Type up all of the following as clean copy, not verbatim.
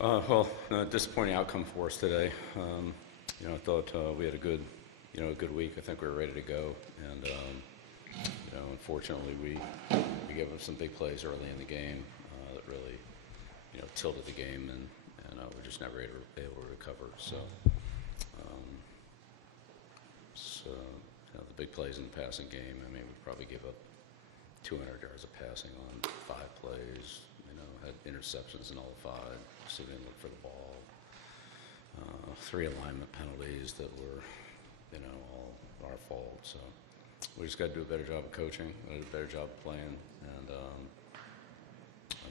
Disappointing outcome for us today. I thought we had a good week. I think we were ready to go, and unfortunately, we gave up some big plays early in the game that really, tilted the game, and we're just never able to recover. The big plays in the passing game. I mean, we probably gave up 200 yards of passing on 5 plays. Had interceptions in all 5, so we didn't look for the ball. 3 alignment penalties that were, all our fault. So we just got to do a better job of coaching, a better job of playing, and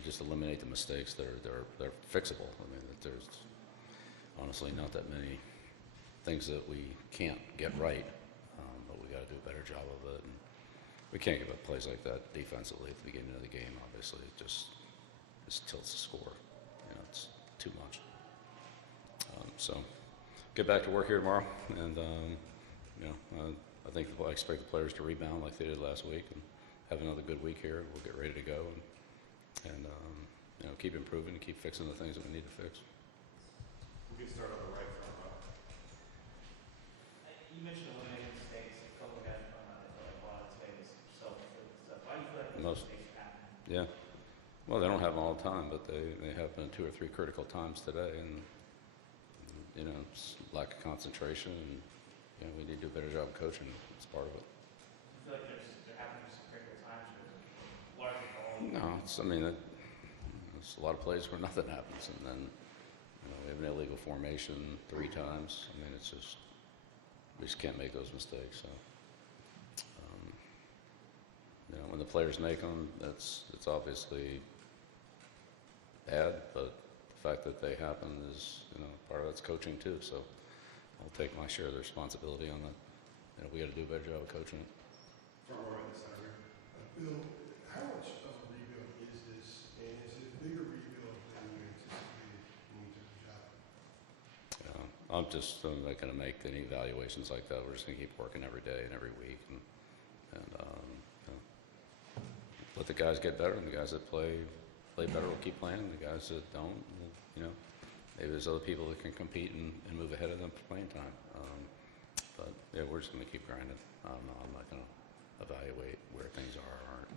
just eliminate the mistakes that are fixable. I mean, there's honestly not that many things that we can't get right, but we got to do a better job of it. And we can't give up plays like that defensively at the beginning of the game. Obviously, it just tilts the score. It's too much. So get back to work here tomorrow, and I expect the players to rebound like they did last week and have another good week here. We'll get ready to go and keep improving and keep fixing the things that we need to fix. We can start on the right front row. You mentioned eliminating mistakes. A couple of guys from a lot of today was self-inflicted stuff. Why do you feel like those mistakes happen? Yeah. Well, they don't happen all the time, but they happen 2 or 3 critical times today, and it's lack of concentration, and we need to do a better job of coaching. It's part of it. I feel like they're happening some critical times, or largely all. No, it's a lot of plays where nothing happens, and then we have an illegal formation 3 times. I mean, it's just we just can't make those mistakes. So. When the players make them, it's obviously bad, but the fact that they happen is, part of that's coaching too. So I'll take my share of the responsibility on that. We got to do a better job of coaching it. Front row right this here. Bill, how much of a rebuild is this, and is it a bigger rebuild than you anticipated when you took the job? I'm just not going to make any evaluations like that. We're just going to keep working every day and every week, and let the guys get better, and the guys that play better will keep playing. The guys that don't, maybe there's other people that can compete and move ahead of them for playing time. But yeah, we're just going to keep grinding. I'm not going to evaluate where things are or aren't.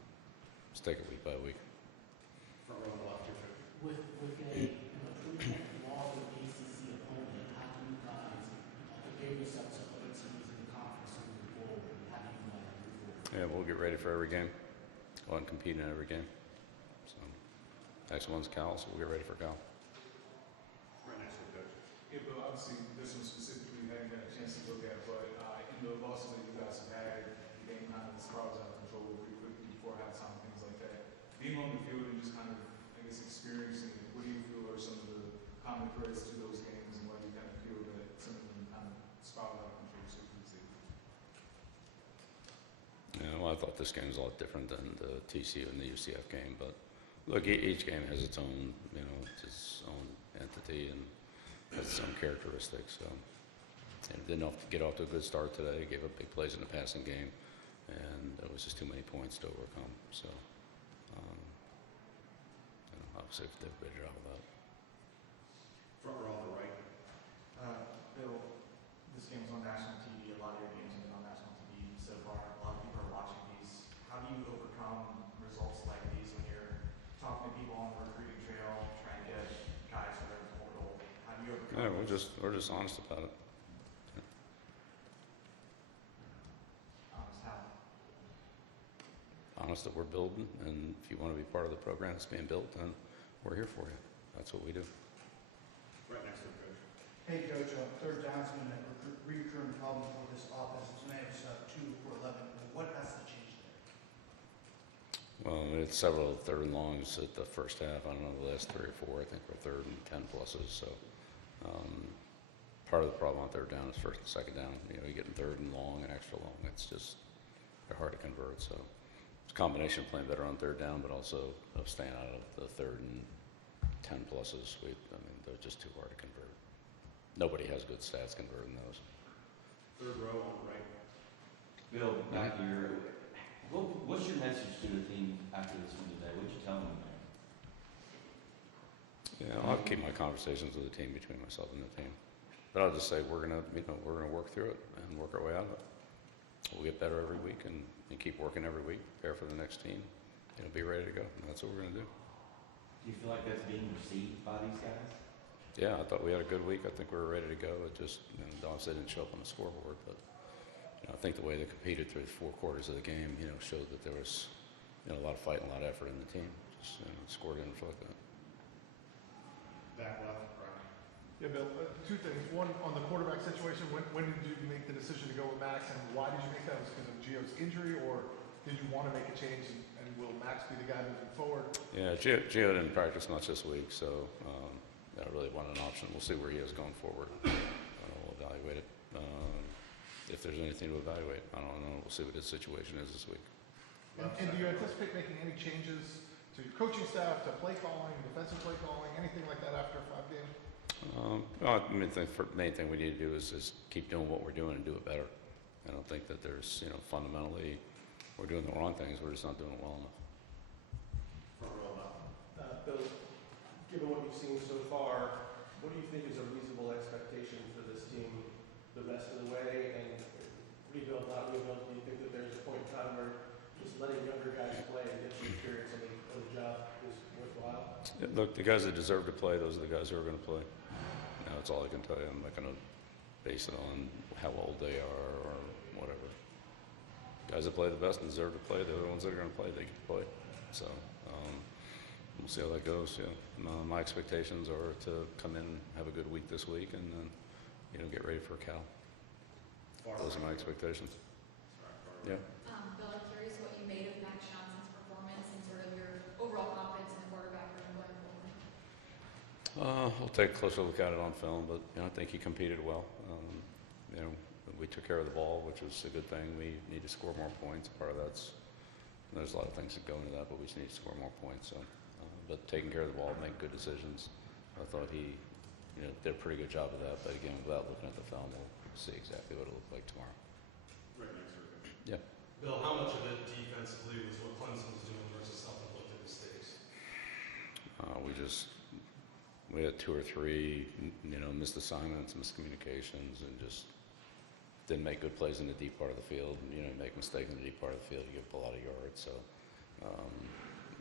Just take it week by week. Front row on the left here. With a loss of ACC opponent, how do you guys compare yourself to other teams in the conference moving forward? How do you move forward? Yeah, we'll get ready for every game. Go out and compete in every game. So next one's Cal, so we'll get ready for Cal. Right next to the coach. Yeah, but obviously this one specifically you haven't got a chance to look at, but in the losses that you guys have had, the game kind of spirals out of control pretty quickly before halftime, things like that. Being on the field and just kind of, experiencing it, what do you feel are some of the common threads to those games, and why do you kind of feel that some of them kind of spiral out of control so quickly? Yeah, well, I thought this game was a lot different than the TCU and the UCF game, but look, each game has its own, its own entity and has its own characteristics. So, and didn't get off to a good start today. Gave up big plays in the passing game, and there was just too many points to overcome. So, obviously, we did a better job of that. Front row on the right. Bill, this game's on national TV. A lot of your games have been on national TV so far. A lot of people are watching these. How do you overcome results like these when you're talking to people on the recruiting trail, trying to get guys that are in the portal? How do you overcome? Yeah, we're just honest about it. Honest how? Honest that we're building, and if you want to be part of the program that's being built, then we're here for you. That's what we do. Right next to the coach. Hey, Coach, third down's been a recurring problem for this offense. Tonight it was 2 for 11. What has to change there? Well, we had several 3rd and longs at the first half. I don't know, the last 3 or 4. I think we're 3rd and 10 pluses. So part of the problem on 3rd down is 1st and 2nd down. You get in 3rd and long and extra long. It's just they're hard to convert. So it's a combination of playing better on 3rd down, but also of staying out of the 3rd and 10 pluses. They're just too hard to convert. Nobody has good stats converting those. Third row on the right. Bill, back here, what's your message to the team after this one today? What'd you tell them Yeah, I'll keep my conversations with the team between myself and the team. But I'll just say we're gonna work through it and work our way out of it. We'll get better every week and keep working every week, prepare for the next team, be ready to go. And that's what we're gonna do. Do you feel like that's being received by these guys? Yeah, I thought we had a good week. I think we were ready to go. It just, obviously didn't show up on the scoreboard, but I think the way they competed through the 4 quarters of the game, showed that there was, a lot of fight and a lot of effort in the team. Just score didn't reflect that. Back left, Brian. Yeah, Bill, 2 things. One, on the quarterback situation, when did you make the decision to go with Max, and why did you make that? Was it because of Gio's injury, or did you want to make a change, and will Max be the guy moving forward? Yeah, Gio didn't practice much this week, so that really wasn't an option. We'll see where he is going forward. We'll evaluate it. If there's anything to evaluate, I don't know. We'll see what his situation is this week. And do you anticipate making any changes to your coaching staff, to play calling, defensive play calling, anything like that after 5 games? The main thing we need to do is keep doing what we're doing and do it better. I don't think that there's, fundamentally, we're doing the wrong things. We're just not doing it well enough. Front row left. Bill, given what you've seen so far, what do you think is a reasonable expectation for this team the rest of the way? And rebuild, not rebuild, do you think that there's a point in time where just letting younger guys play and get some experience on the job is worthwhile? Yeah, look, the guys that deserve to play, those are the guys who are going to play. That's all I can tell you. I'm not going to base it on how old they are or whatever. Guys that play the best and deserve to play, they're the ones that are going to play. They get to play. So we'll see how that goes. Yeah, my expectations are to come in, have a good week this week, and then get ready for Cal. Those are my expectations. Yeah. Bill, I'm curious what you made of Max Johnson's performance and sort of your overall confidence in the quarterback room going forward. I'll take a closer look at it on film, but I think he competed well. We took care of the ball, which was a good thing. We need to score more points. Part of there's a lot of things that go into that, but we just need to score more points. So, but taking care of the ball, make good decisions. I thought he, did a pretty good job of that. But again, without looking at the film, we'll see exactly what it'll look like tomorrow. Right next to her. Yeah. Bill, how much of it defensively was what Clemson was doing versus self-inflicted mistakes? We had 2 or 3, missed assignments, miscommunications, and just didn't make good plays in the deep part of the field. Make mistakes in the deep part of the field, you give up a lot of yards. So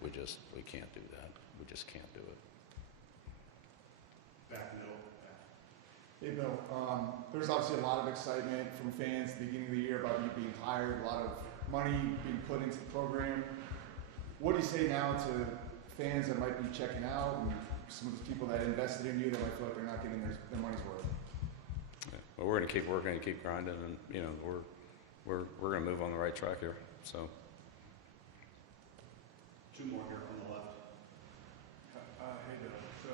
we can't do that. We just can't do it. Back middle. Hey, Bill, there's obviously a lot of excitement from fans at the beginning of the year about you being hired, a lot of money being put into the program. What do you say now to fans that might be checking out and some of the people that invested in you that might feel like they're not getting their money's worth? Yeah. Well, we're going to keep working and keep grinding, and we're going to move on the right track here. So. 2 more here on the left. Hey, Bill. So,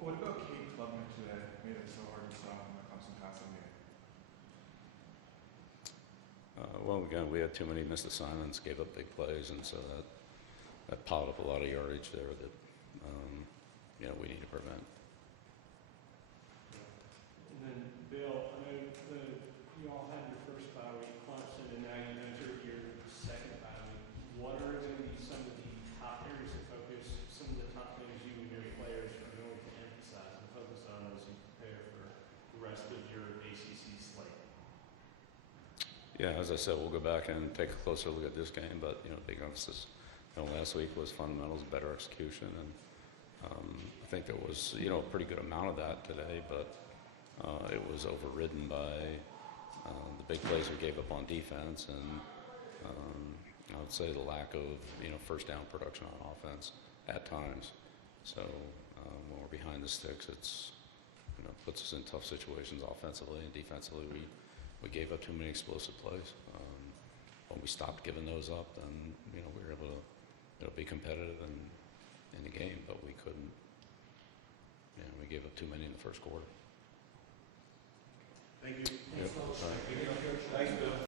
what about Kate Klubnik today made it so hard to stop in the Clemson passing game? Well, again, we had too many missed assignments, gave up big plays, and so that piled up a lot of yardage there that we need to prevent. And then, Bill, I know you all had your first bye week, Clemson, and now you entered your second bye week. What are going to be some of the top areas of focus, some of the top things you and your players are going to emphasize and focus on as you prepare for the rest of your ACC slate? Yeah, as I said, we'll go back and take a closer look at this game, but big emphasis last week was fundamentals, better execution, and I think there was a pretty good amount of that today, but it was overridden by the big plays we gave up on defense, and I would say the lack of first down production on offense at times. So when we're behind the sticks, it's puts us in tough situations offensively and defensively. We gave up too many explosive plays. When we stopped giving those up, then we were able to be competitive in the game, but we couldn't. We gave up too many in the first quarter. Thank you. Yep. All right. Thanks, Bill.